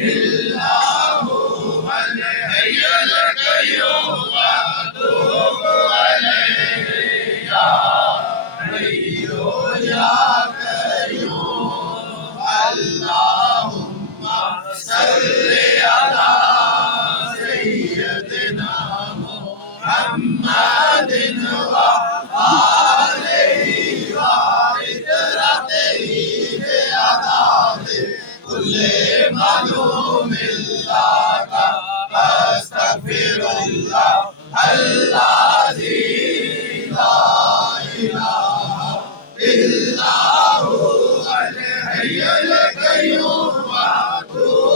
إلا هو الحي القيوم وأتوب عليه يا حي يا قيوم اللهم صل على سيدنا محمد وآله وعترته بعدد كل معلوم